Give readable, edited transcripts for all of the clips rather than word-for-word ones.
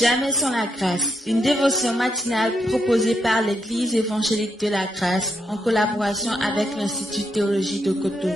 Jamais sans la grâce, une dévotion matinale proposée par l'Église évangélique de la grâce en collaboration avec l'Institut de théologie de Cotonou.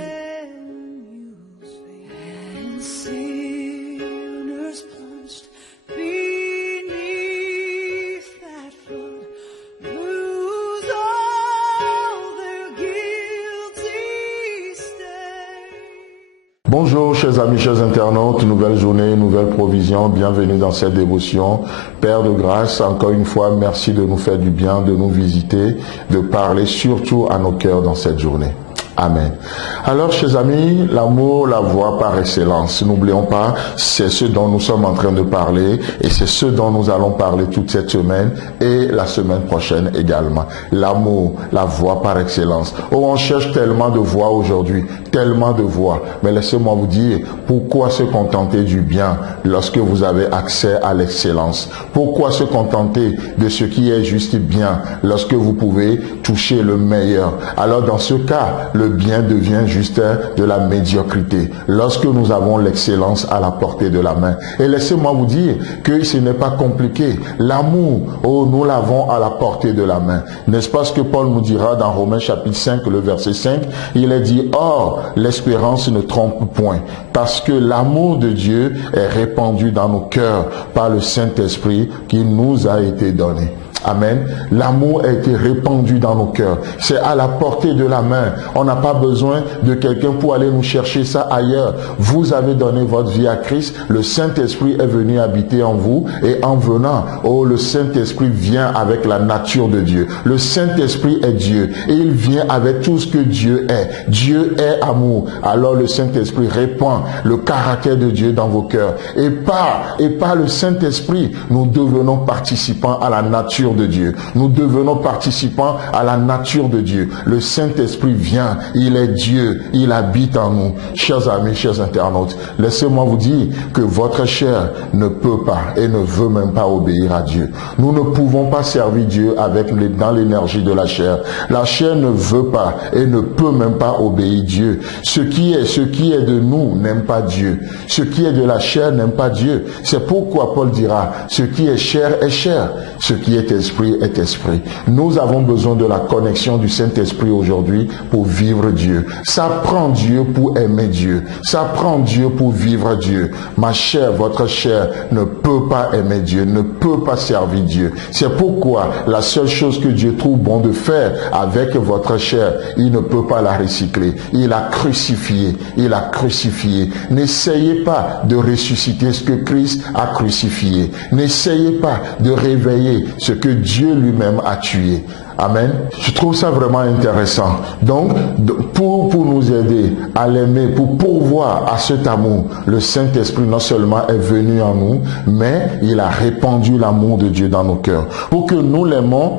Bonjour chers amis, chers internautes, nouvelle journée, nouvelle provision, bienvenue dans cette dévotion. Père de grâce, encore une fois, merci de nous faire du bien, de nous visiter, de parler surtout à nos cœurs dans cette journée. Amen. Alors, chers amis, l'amour, la voie par excellence. N'oublions pas, c'est ce dont nous sommes en train de parler et c'est ce dont nous allons parler toute cette semaine et la semaine prochaine également. L'amour, la voie par excellence. Oh, on cherche tellement de voies aujourd'hui, tellement de voies. Mais laissez-moi vous dire, pourquoi se contenter du bien lorsque vous avez accès à l'excellence? Pourquoi se contenter de ce qui est juste bien lorsque vous pouvez toucher le meilleur? Alors, dans ce cas, le bien devient juste de la médiocrité lorsque nous avons l'excellence à la portée de la main. Et laissez-moi vous dire que ce n'est pas compliqué. L'amour, oh, nous l'avons à la portée de la main. N'est-ce pas ce que Paul nous dira dans Romains chapitre 5, le verset 5? Il est dit, or, l'espérance ne trompe point, parce que l'amour de Dieu est répandu dans nos cœurs par le Saint-Esprit qui nous a été donné. Amen. L'amour a été répandu dans nos cœurs. C'est à la portée de la main. On n'a pas besoin de quelqu'un pour aller nous chercher ça ailleurs. Vous avez donné votre vie à Christ. Le Saint-Esprit est venu habiter en vous. Et en venant, oh, le Saint-Esprit vient avec la nature de Dieu. Le Saint-Esprit est Dieu. Et il vient avec tout ce que Dieu est. Dieu est amour. Alors le Saint-Esprit répand le caractère de Dieu dans vos cœurs. Et par le Saint-Esprit, nous devenons participants à la nature de Dieu. Nous devenons participants à la nature de Dieu. Le Saint-Esprit vient, il est Dieu, il habite en nous. Chers amis, chers internautes, laissez-moi vous dire que votre chair ne peut pas et ne veut même pas obéir à Dieu. Nous ne pouvons pas servir Dieu dans l'énergie de la chair. La chair ne veut pas et ne peut même pas obéir Dieu. Ce qui est de nous n'aime pas Dieu. Ce qui est de la chair n'aime pas Dieu. C'est pourquoi Paul dira, ce qui est chair est chair. Ce qui est esprit est esprit. Nous avons besoin de la connexion du Saint-Esprit aujourd'hui pour vivre Dieu. Ça prend Dieu pour aimer Dieu. Ça prend Dieu pour vivre Dieu. Ma chair, votre chair ne peut pas aimer Dieu, ne peut pas servir Dieu. C'est pourquoi la seule chose que Dieu trouve bon de faire avec votre chair, il ne peut pas la recycler. Il a crucifié. Il a crucifié. N'essayez pas de ressusciter ce que Christ a crucifié. N'essayez pas de réveiller ce que Dieu lui-même a tué. Amen. Je trouve ça vraiment intéressant. Donc, pour nous aider à l'aimer, pour pourvoir à cet amour, le Saint-Esprit non seulement est venu en nous, mais il a répandu l'amour de Dieu dans nos cœurs. Pour que nous l'aimons,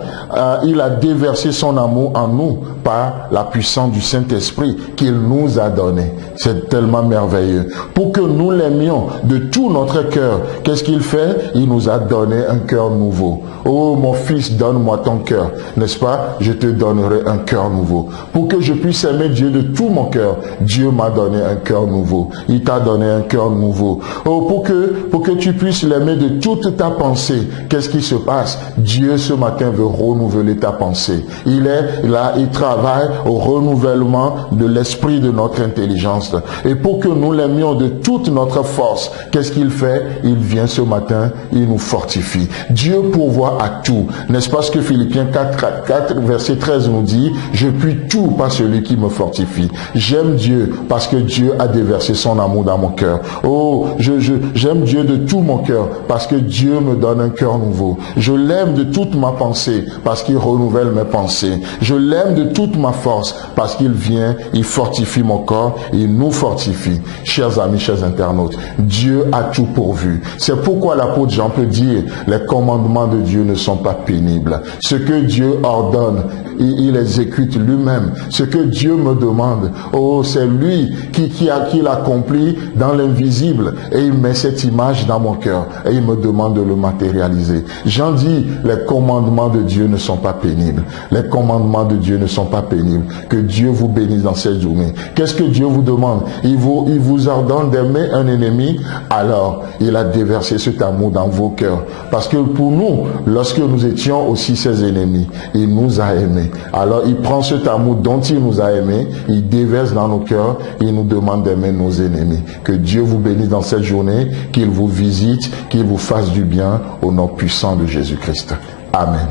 il a déversé son amour en nous par la puissance du Saint-Esprit qu'il nous a donné. C'est tellement merveilleux. Pour que nous l'aimions de tout notre cœur, qu'est-ce qu'il fait? Il nous a donné un cœur nouveau. Oh, mon fils, donne-moi ton cœur. N'est-ce pas? Je te donnerai un cœur nouveau. Pour que je puisse aimer Dieu de tout mon cœur, Dieu m'a donné un cœur nouveau. Il t'a donné un cœur nouveau. Oh, pour que tu puisses l'aimer de toute ta pensée, qu'est-ce qui se passe? Dieu ce matin veut renouveler ta pensée. Il est là, il travaille au renouvellement de l'esprit de notre intelligence. Et pour que nous l'aimions de toute notre force, qu'est-ce qu'il fait? Il vient ce matin, il nous fortifie. Dieu pourvoit à tout. N'est-ce pas ce que Philippiens 4, verset 13 nous dit, je puis tout par celui qui me fortifie. J'aime Dieu parce que Dieu a déversé son amour dans mon cœur. Oh, j'aime Dieu de tout mon cœur parce que Dieu me donne un cœur nouveau. Je l'aime de toute ma pensée parce qu'il renouvelle mes pensées. Je l'aime de toute ma force parce qu'il vient, il fortifie mon corps, il nous fortifie. Chers amis, chers internautes, Dieu a tout pourvu. C'est pourquoi l'apôtre Jean peut dire, les commandements de Dieu ne sont pas pénibles. Ce que Dieu ordonne, il exécute lui-même. Ce que Dieu me demande, oh, c'est lui qui l'accomplit dans l'invisible. Et il met cette image dans mon cœur. Et il me demande de le matérialiser. Jean dit, les commandements de Dieu ne sont pas pénibles. Les commandements de Dieu ne sont pas pénibles. Que Dieu vous bénisse dans cette journée. Qu'est-ce que Dieu vous demande? Il vous ordonne d'aimer un ennemi. Alors, il a déversé cet amour dans vos cœurs. Parce que pour nous, lorsque nous étions aussi ses ennemis, il nous a aimés. Alors, il prend cet amour dont il nous a aimés, il déverse dans nos cœurs, il nous demande d'aimer nos ennemis. Que Dieu vous bénisse dans cette journée, qu'il vous visite, qu'il vous fasse du bien au nom puissant de Jésus-Christ. Amen.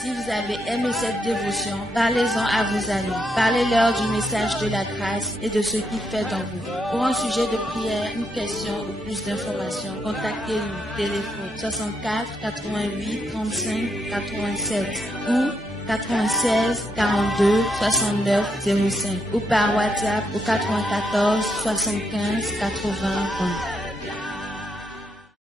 Si vous avez aimé cette dévotion, parlez-en à vos amis. Parlez-leur du message de la grâce et de ce qu'il fait dans vous. Pour un sujet de prière, une question ou plus d'informations, contactez-nous. Téléphone 64 88 35 87 ou 96 42 69 05 ou par WhatsApp au 94 75 80 20.